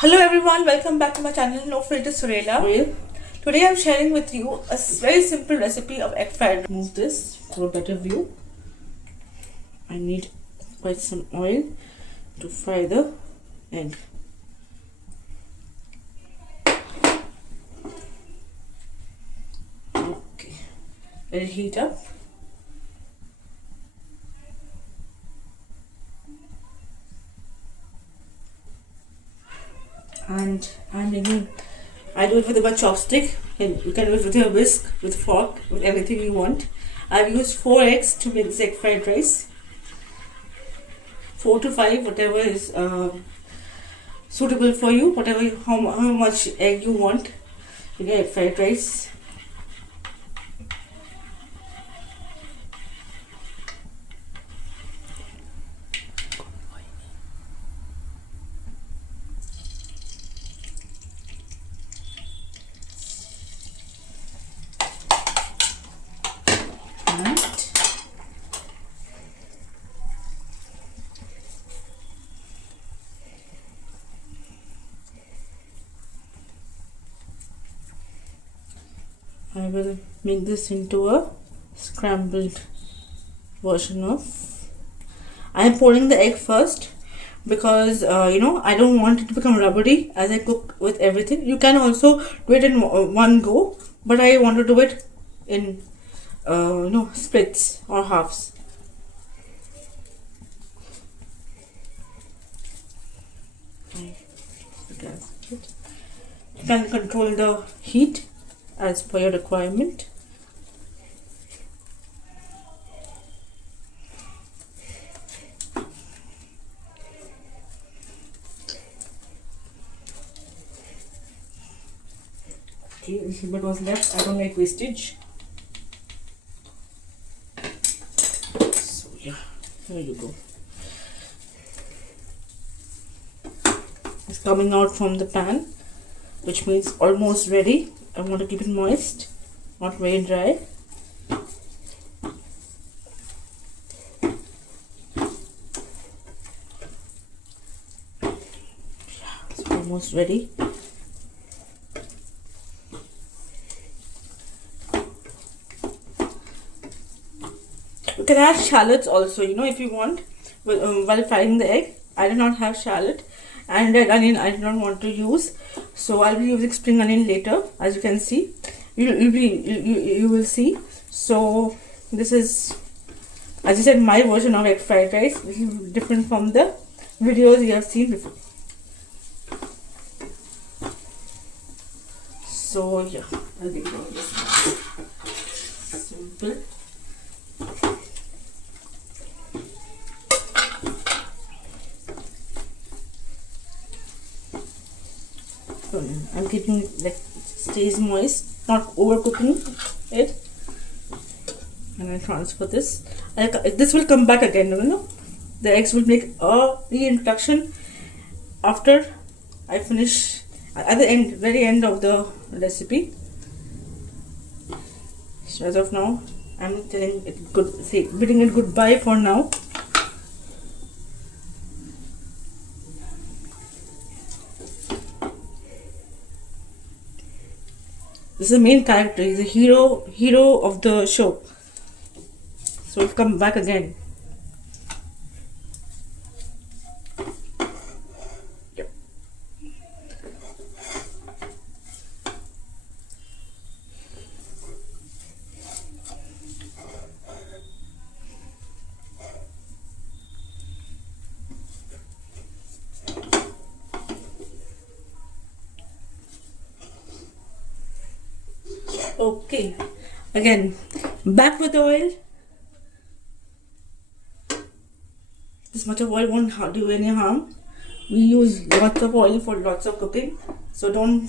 Hello everyone, welcome back to my channel No Filter Surela. Today I'm sharing with you a very simple recipe of egg fried. Move this for a better view. I need quite some oil to fry the egg. Okay, let it heat up. And I do it with a chopstick. You can do it with a whisk, with fork, with everything you want. I've used 4 eggs to make this egg fried rice. 4 to 5, whatever is suitable for you, how much egg you want in your egg fried rice. I will make this into a scrambled version of. I am pouring the egg first because I don't want it to become rubbery as I cook with everything. You can also do it in one go, but I want to do it in splits or halves. You can control the heat as per your requirement. Okay, a little bit was left. I don't like wastage. So yeah, there you go. It's coming out from the pan, which means almost ready. I want to keep it moist, not very dry. It's almost ready. You can add shallots also, if you want, while frying the egg. I do not have shallot, and red onion I do not want to use, so I'll be using spring onion later. As you can see, you will see. So this is, as I said, my version of egg fried rice. This is different from the videos you have seen before. So yeah, I'll give you this simple. I'm keeping it like stays moist, not overcooking it. And I transfer this. This will come back again, The eggs will make a reintroduction after I finish at the end, very end of the recipe. So as of now, I'm bidding it goodbye for now. This is the main character. He's a hero of the show. So we'll come back again. Yep. Okay, again, back with oil. This much of oil won't do any harm. We use lots of oil for lots of cooking, so don't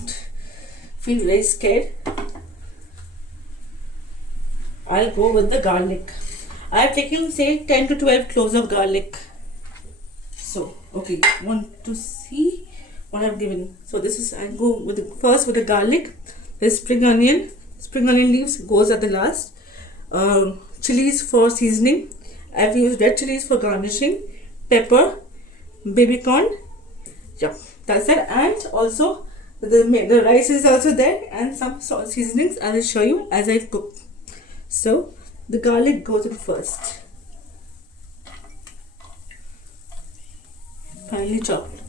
feel very scared. I'll go with the garlic. I have taken, say, 10 to 12 cloves of garlic. So, okay, want to see what I've given. So this is, I'll go with first with the garlic. There's spring onion. Spring onion leaves goes at the last. Chilies for seasoning. I've used red chilies for garnishing. Pepper, baby corn, Yeah, that's it. And also the rice is also there, and some salt seasonings I will show you as I cook. So the garlic goes in first, finely chopped.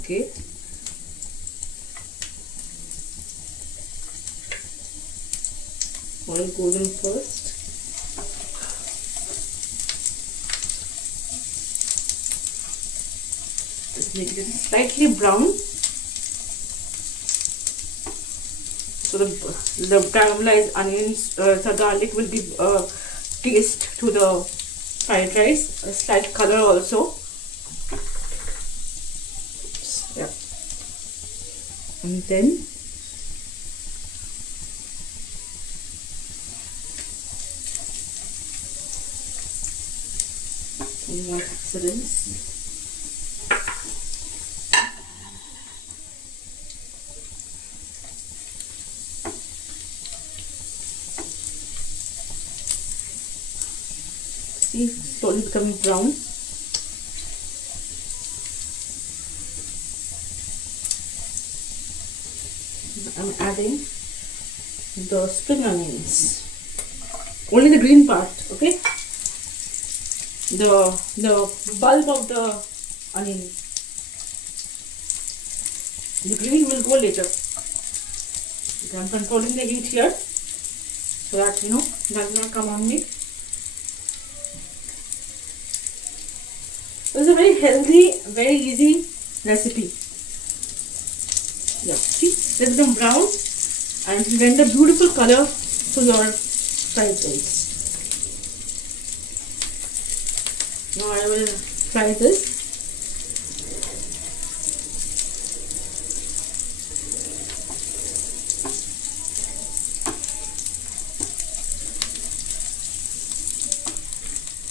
Okay. Oil goes in first. Just make it slightly brown. So the caramelized onions, the garlic will give taste to the fried rice. A slight color also. Yeah. And then more accidents. See, slowly becoming brown. I'm adding the spring onions. Only the green part, okay? The bulb of the onion. The green will go later. Okay, I'm controlling the heat here so that does not come on me. It's a very healthy, very easy recipe. Yeah, see, it's become brown and it will render beautiful color to your fried rice. Now I will fry this.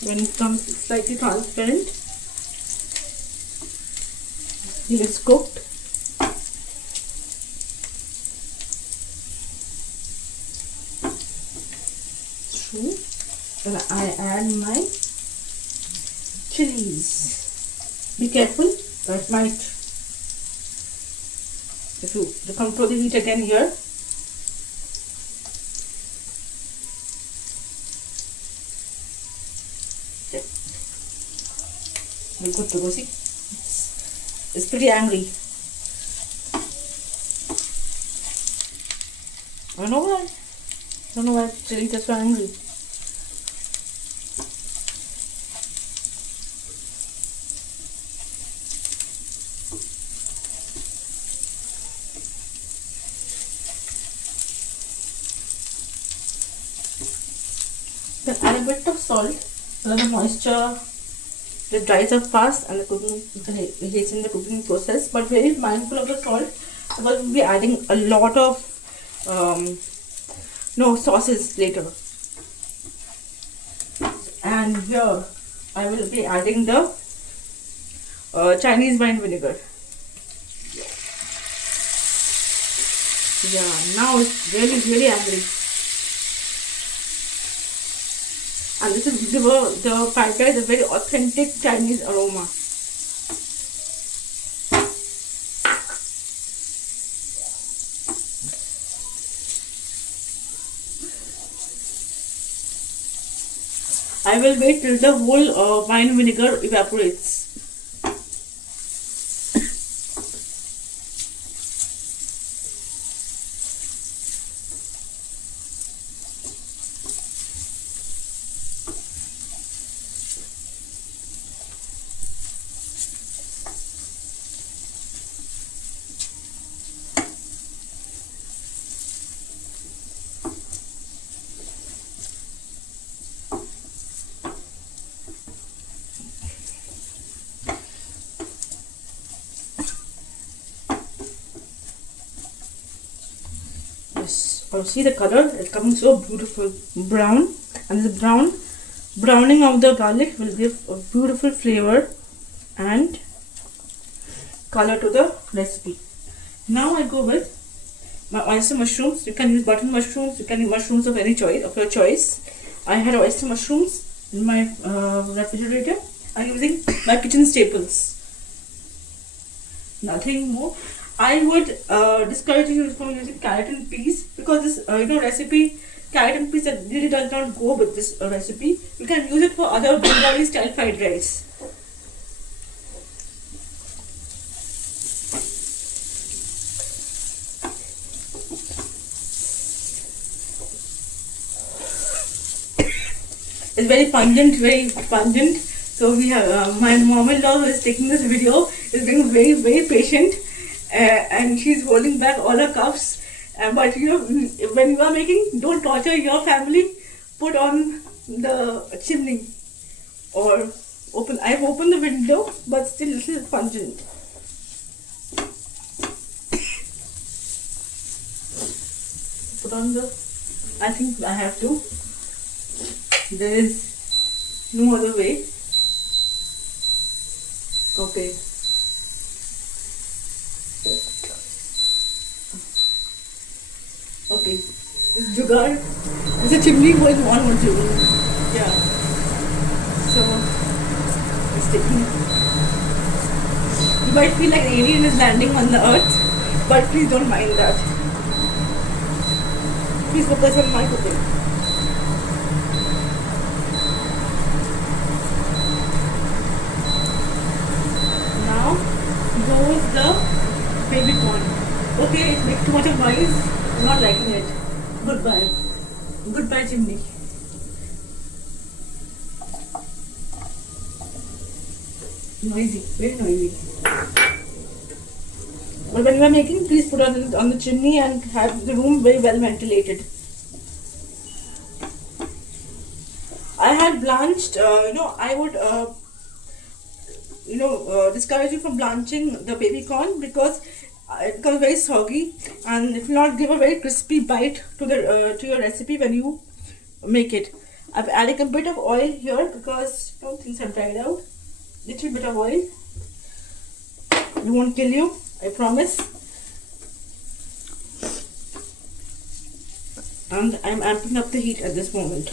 When it becomes slightly transparent, it is cooked. Through, then I add my chilies. Be careful, it might. If you control the heat again here. Okay. We're good to go. See, it's pretty angry. I don't know why. I don't know why chilies are so angry. Then add a bit of salt so that the moisture that dries up fast and the cooking aids in the cooking process. But very mindful of the salt because we'll be adding a lot of sauces later. And here I will be adding the Chinese wine vinegar. Yeah, now it's really angry. And this will give the fried rice a very authentic Chinese aroma. I will wait till the whole wine vinegar evaporates. Or see the color, it's coming so beautiful brown, and the browning of the garlic will give a beautiful flavor and color to the recipe. Now I go with my oyster mushrooms. You can use button mushrooms. You can use mushrooms of any choice, of your choice. I had oyster mushrooms in my refrigerator. I'm using my kitchen staples. Nothing more. I would discourage you from using carrot and peas, because this recipe, carrot and peas that really does not go with this recipe. You can use it for other Bengali style fried rice. It's very pungent, very pungent. So we have my mom-in-law who is taking this video is being very, very patient, and she's holding back all her cups. But when you are making, don't torture your family. Put on the chimney or open. I've opened the window, but still a little pungent. Put on the. I think I have to. There is no other way. Okay. Okay. This jugaad. There's a chimney going on with you. Yeah. So it's taking. You might feel like an alien is landing on the earth, but please don't mind that. Please focus on my cooking. Goes the baby corn. Okay, it makes too much of noise. I'm not liking it. Goodbye. Goodbye, chimney. Noisy, very noisy. But when you are making, please put on the chimney and have the room very well ventilated. I had blanched. I would. Discourage you from blanching the baby corn, because it becomes very soggy and it will not give a very crispy bite to the to your recipe when you make it. I'm adding a bit of oil here because things have dried out. Little bit of oil. It won't kill you, I promise. And I'm amping up the heat at this moment.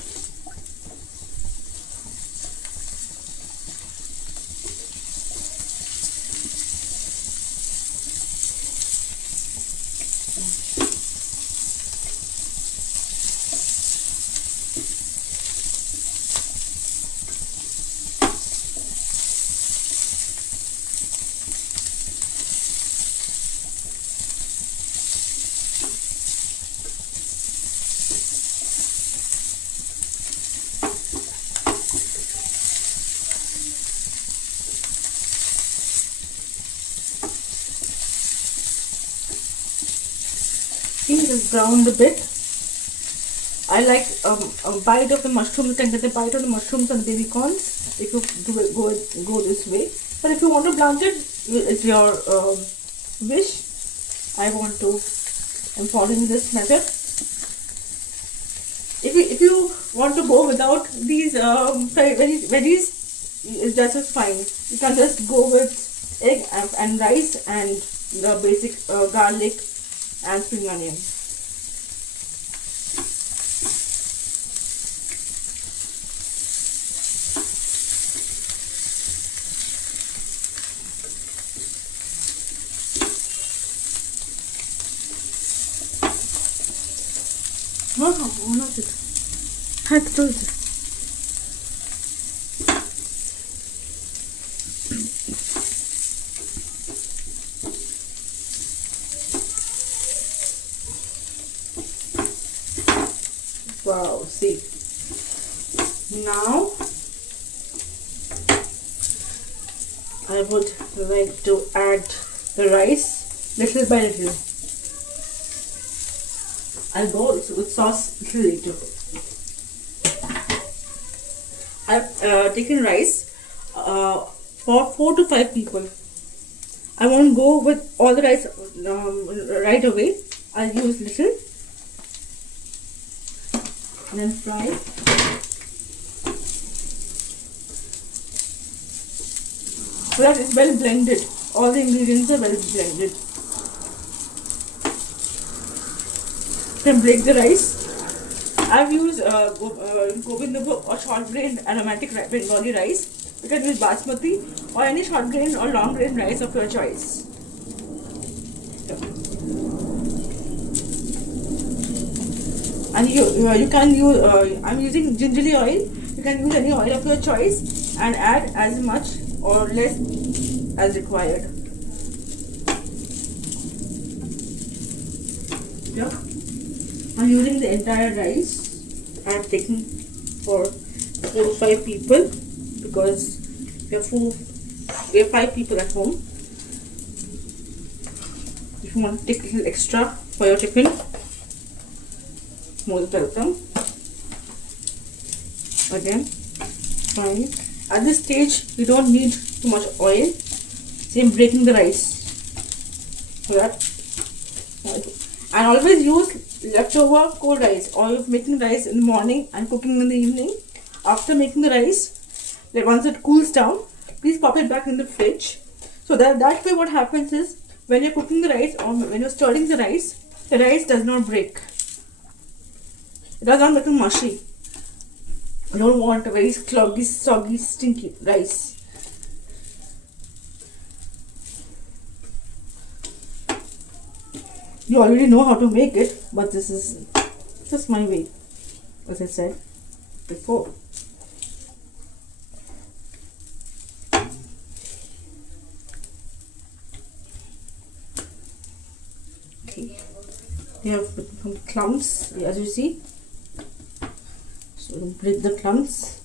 It is browned a bit. I like a bite of the mushroom. You can get a bite of the mushrooms and the baby corns if you go this way. But if you want to blanch it, it's your wish. I'm following this method. If you want to go without these veggies, it's just as fine. You can just go with egg and rice and the basic garlic and spring onion. Not it. Had to it. Wow, see. Now I would like to add the rice little by little. I'll go with sauce little later. I've taken rice for 4 to 5 people. I won't go with all the rice right away. I'll use little and then fry. So that it's well blended. All the ingredients are well blended. Then break the rice. I've used Govindabhog or short grain aromatic Bengali rice. You can use basmati or any short grain or long grain rice of your choice. And you can use, I'm using gingerly oil. You can use any oil of your choice and add as much or less as required. Yeah. I'm using the entire rice. I have taken for 4 to 5 people because we have 5 people at home. If you want to take a little extra for your tiffin, most welcome. Again, fine. At this stage, you don't need too much oil. Same breaking the rice. So that, and always use leftover cold rice, or if making rice in the morning and cooking in the evening. After making the rice, like once it cools down, please pop it back in the fridge. So that way what happens is, when you're cooking the rice or when you're stirring the rice does not break. It does not become mushy. You don't want a very cloggy, soggy, stinky rice. You already know how to make it, but this is just my way, as I said before. Okay, we have some clumps, as you see. So break the clumps.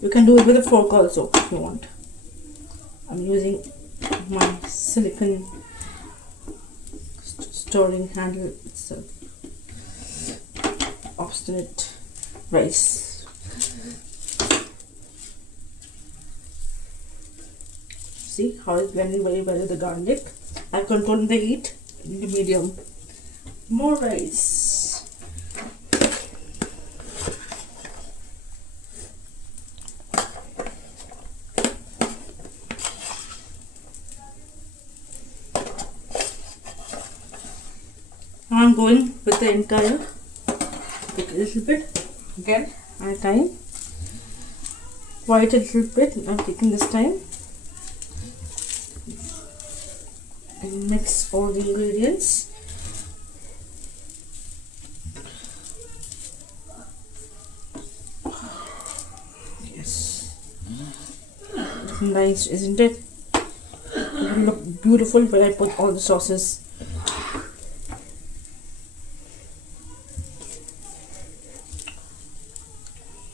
You can do it with a fork also if you want. I'm using my silicone stirring handle itself. Obstinate rice. See how it's blending very well with the garlic. I'm controlling the heat in the medium. More rice. Now I'm going with the entire, take a little bit again at a time, quite a little bit. I'm taking this time and mix all the ingredients. Yes, nice, isn't it? It will look beautiful when I put all the sauces.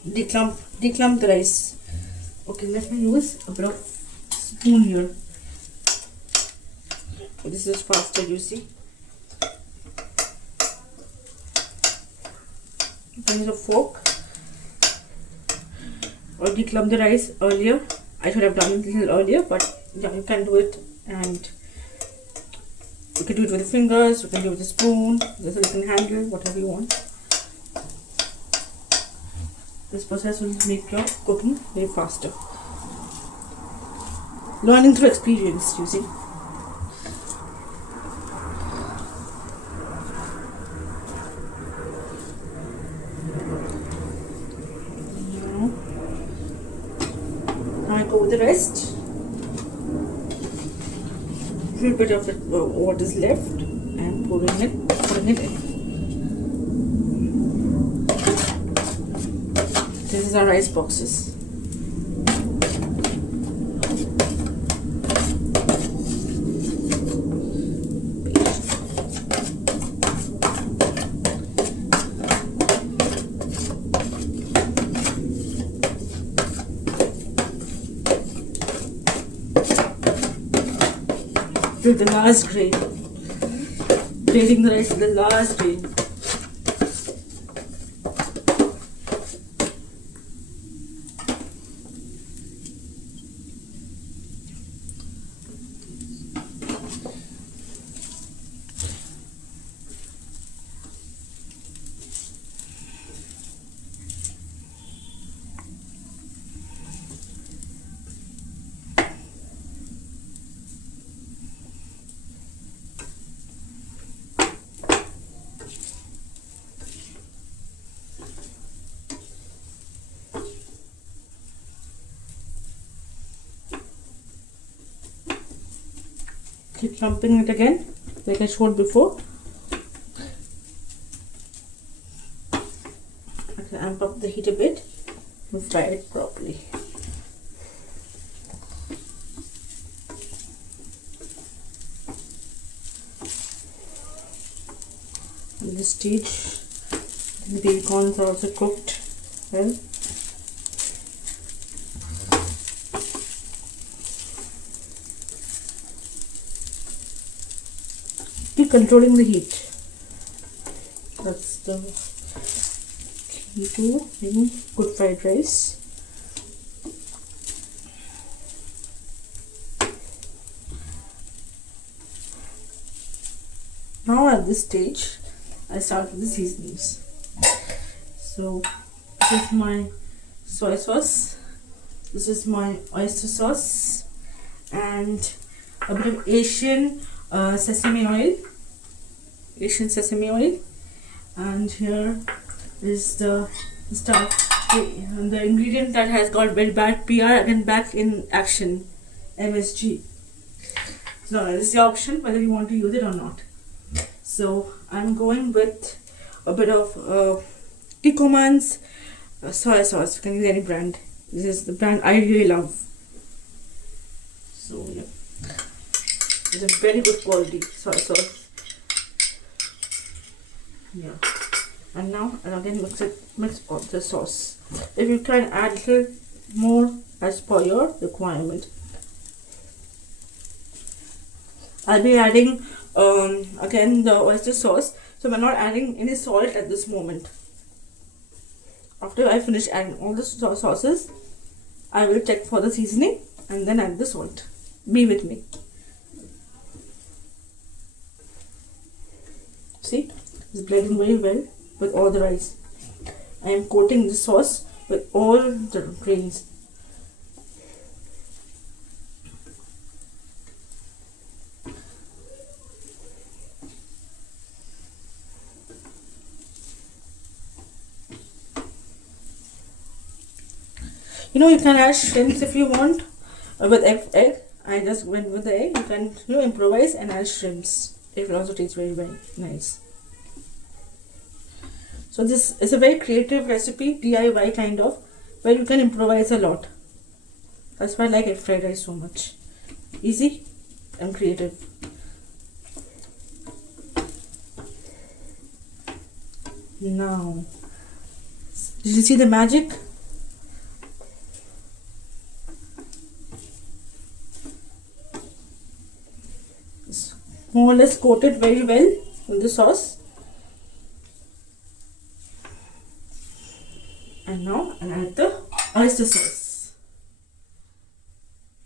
Declump the rice. Okay, let me use a bit of spoon here. This is faster, you see. You can use a fork or declump the rice earlier. I should have done it a little earlier, but yeah, you can do it, and you can do it with the fingers, you can do it with a spoon, with a silicone handle, whatever you want. This process will make your cooking very faster. Learning through experience, you see. Now I go with the rest. A little bit of it, what is left, and putting it in. This is our rice boxes. To the last grain. Draining the rice to the last grain. keep lumping it again, like I showed before. Okay, amp up the heat a bit and fry it properly. At this stage, the green corns are also cooked well. Keep controlling the heat. That's the key to making good fried rice. Now at this stage, I start with the seasonings. So this is my soy sauce, this is my oyster sauce, and a bit of Asian sesame oil, and here is the stuff, the ingredient that has got very bad PR again back in action, MSG. So this is the option whether you want to use it or not. So I'm going with a bit of Kikkoman's soy sauce. You can use any brand. This is the brand I really love. So yeah, it's a very good quality soy sauce. Yeah, and now and again mix all the sauce. If you can add a little more as per your requirement. I'll be adding again the oyster sauce, so we're not adding any salt at this moment. After I finish adding all the sauces, I will check for the seasoning and then add the salt. Be with me. See, it's blending very well with all the rice. I am coating the sauce with all the grains. You know, you can add shrimps if you want with egg. I just went with the egg. You can improvise and add shrimps. It will also taste very nice. So this is a very creative recipe, DIY kind of, where you can improvise a lot. That's why I like egg fried rice so much. Easy and creative. Now, did you see the magic? More or less coated very well in the sauce. And now I'll add the oyster sauce.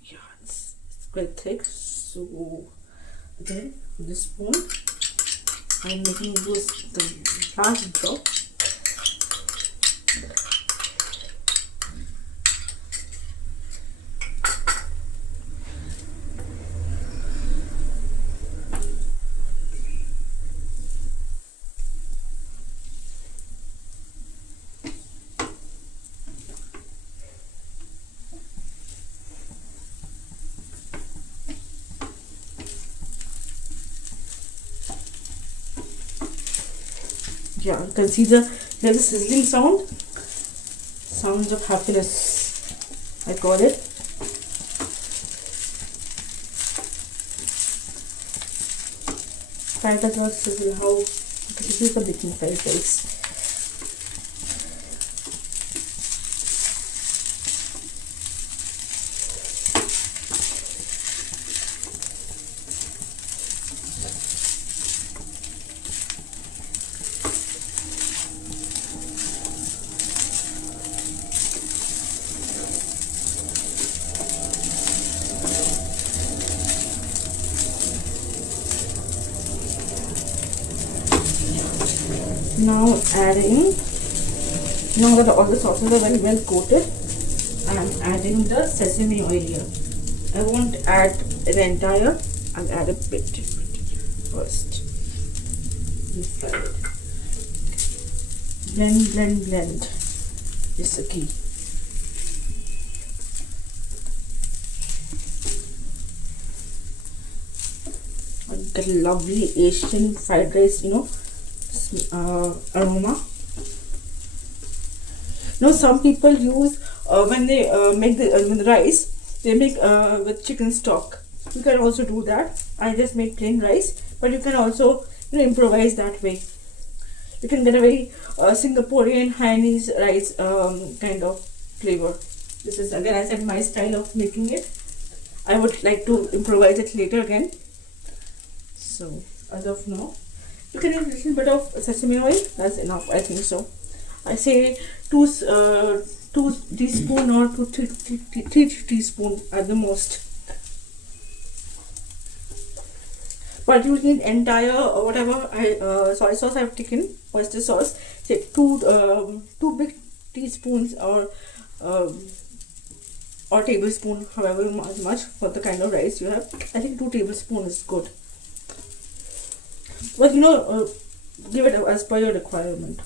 Yeah, it's quite thick. So again, with the spoon, I'm making this the last drop. Yeah, you can see there's a sizzling sound. Sounds of happiness, I call it. Try that not sizzle. How this is the baking fried rice. Now adding, now that all the sauces are very well coated, I am adding the sesame oil here. I won't add the entire, I'll add a bit first. Fry it. Blend is the key. get a lovely Asian fried rice, aroma. Some people use when they make the rice, they make with chicken stock. You can also do that. I just make plain rice, but you can also improvise that way. You can get a very Singaporean Chinese rice kind of flavor. This is again, I said, my style of making it. I would like to improvise it later again. So as of now, you can use a little bit of sesame oil. That's enough, I think so. I say 2 teaspoon or 3 teaspoon at the most. But you need entire whatever soy sauce I've taken, oyster sauce. Say 2 big teaspoons or tablespoon, however much for the kind of rice you have. I think 2 tablespoons is good. But give it as per your requirement.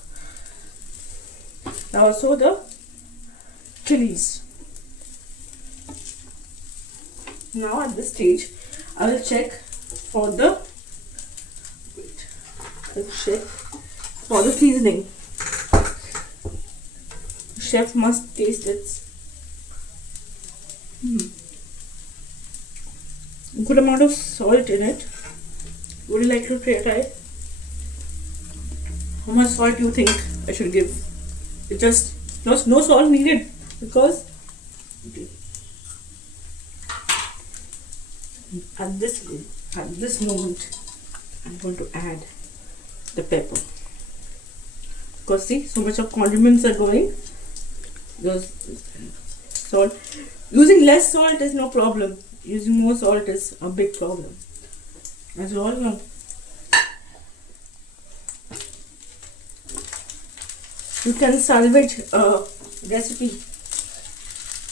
Now also the chilies. Now at this stage, I will check for the seasoning. Chef must taste it. Good amount of salt in it. Would you like to try? How much salt do you think I should give? It just no salt needed because at this moment I'm going to add the pepper, because see, so much of condiments are going. Those salt, using less salt is no problem. Using more salt is a big problem, as you all know. You can salvage a recipe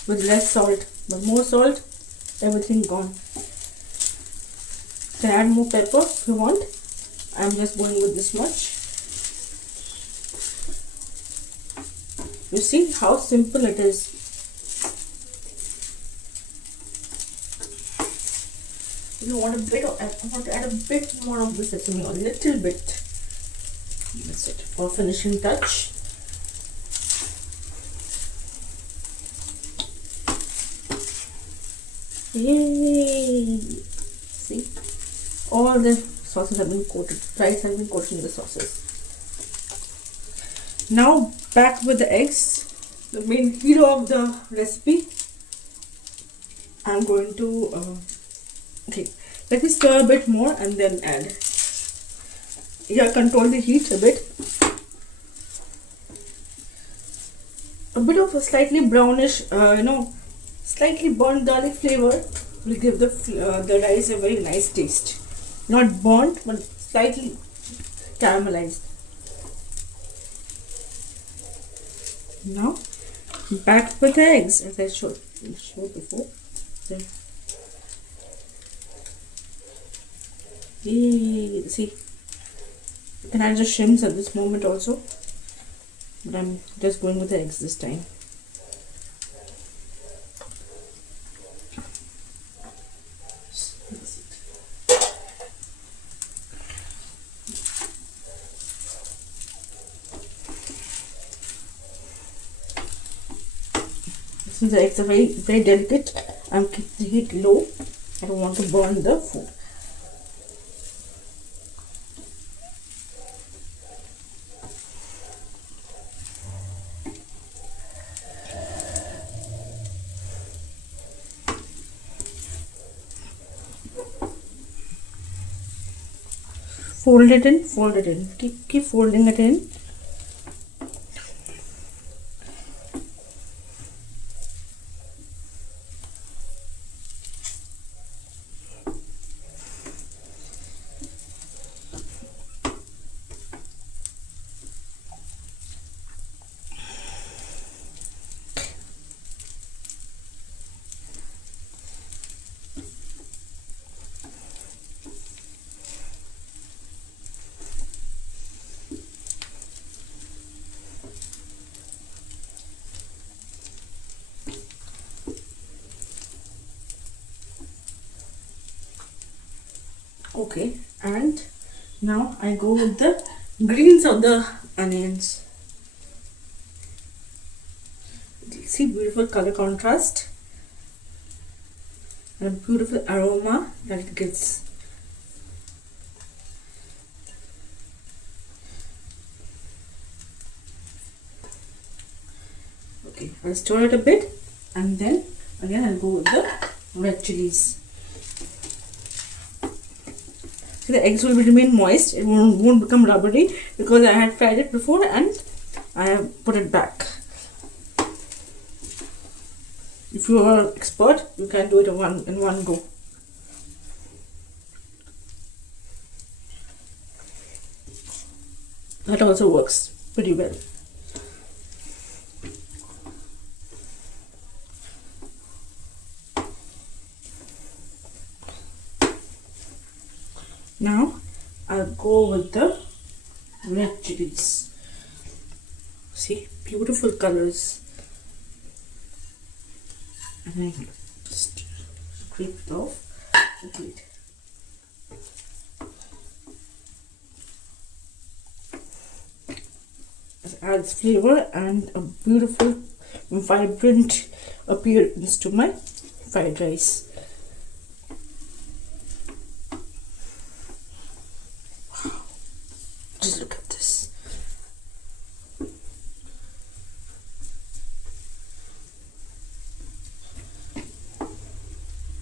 with less salt, but more salt, everything gone. You can add more pepper if you want. I'm just going with this much. You see how simple it is. You want a bit of, I want to add a bit more of the sesame oil, a little bit. That's it for finishing touch. Yay! See, all the sauces have been coated. Rice has been coated in the sauces. Now back with the eggs, the main hero of the recipe. I'm going to let me stir a bit more and then add. Yeah, control the heat a bit. A bit of a slightly brownish, slightly burnt garlic flavor will give the rice a very nice taste. Not burnt, but slightly caramelized. Now back with the eggs, as I showed before. See, you can add the shrimps at this moment also, but I'm just going with the eggs this time. Since the eggs are very, very delicate, I'm keeping the heat low. I don't want to burn the food. Fold it in. Keep folding it in. Okay, and now I go with the greens of the onions. See, beautiful color contrast and a beautiful aroma that it gives. Okay, I'll stir it a bit and then again I'll go with the red chilies. So the eggs will remain moist, it won't become rubbery because I had fried it before and I have put it back. If you are an expert, you can do it in one go. That also works pretty well. Now I'll go with the red chilies. See, beautiful colors. And I just scrape it off the plate. It adds flavor and a beautiful, vibrant appearance to my fried rice. Wow, just look at this.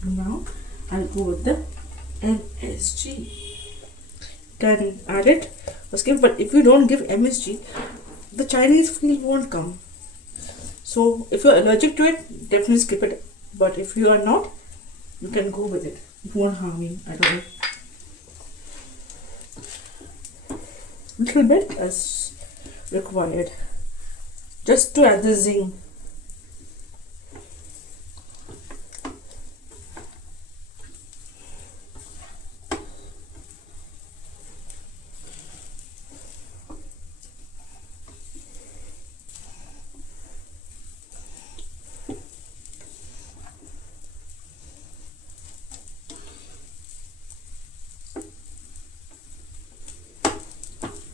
Now I'll go with the MSG. Can add it, but if you don't give MSG, the Chinese feel won't come. So if you're allergic to it, definitely skip it. But if you are not, you can go with it. It won't harm you at all. Little bit as required, just to add the zing.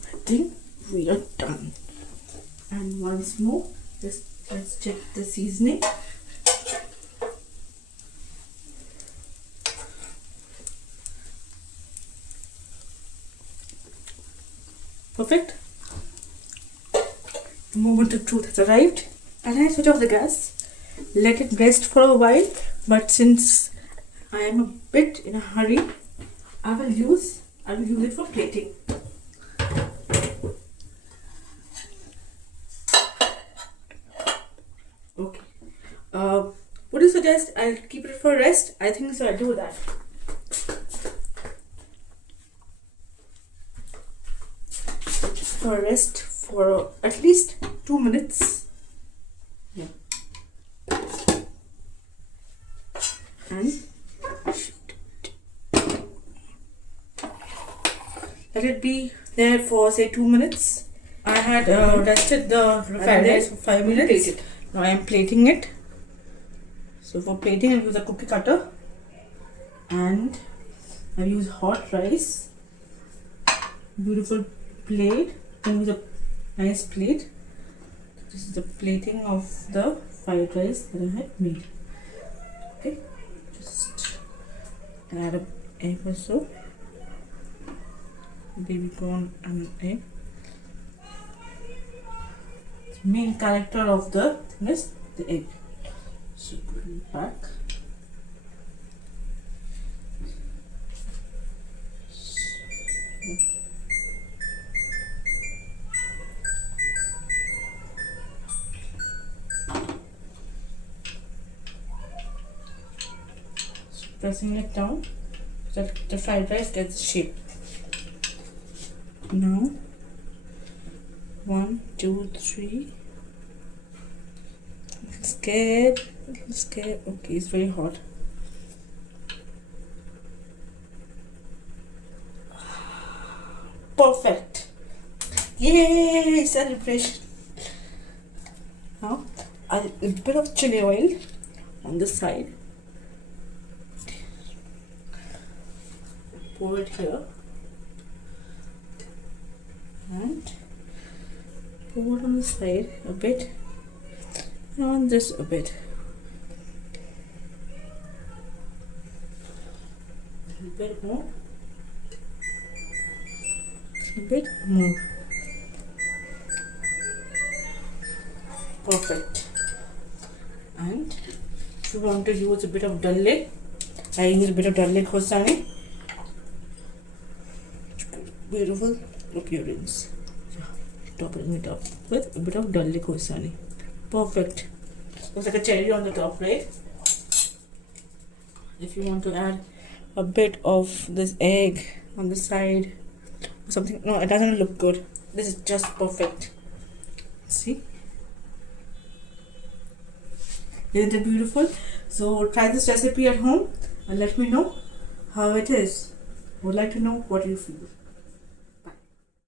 I think we are done. And once more, let's check the seasoning. Perfect. The moment of truth has arrived, and I switch off the gas. Let it rest for a while. But since I am a bit in a hurry, I will use it for plating. Okay. Would you suggest I'll keep it for rest? I think so. I'll do that. For rest for at least 2 minutes. Yeah. And let it be there for say 2 minutes. I had rested the fried rice for 5 minutes. Now I am plating it. So for plating, I use a cookie cutter and I use hot rice. Beautiful plate. I use a nice plate. This is the plating of the fried rice that I had made. Okay, just add an egg or so. Baby corn and an egg. The main character of the thing is the egg. So put it back. So pressing it down so that the fried rice gets shape. Now 1, 2, 3. Scared. Okay, it's very hot. Perfect. Yay! Celebration. Now, a bit of chili oil on the side. pour it here and pour it on the side a bit and on this a bit. A bit more. A bit more. Perfect. And if you want to use a bit of dalle, I use a bit of dalle khosani. Beautiful appearance. Topping it up with a bit of dalle khosani. Perfect. Looks like a cherry on the top, right? If you want to add a bit of this egg on the side, something. No, it doesn't look good. This is just perfect. See? Isn't it beautiful? So try this recipe at home and let me know how it is. I would like to know what you feel.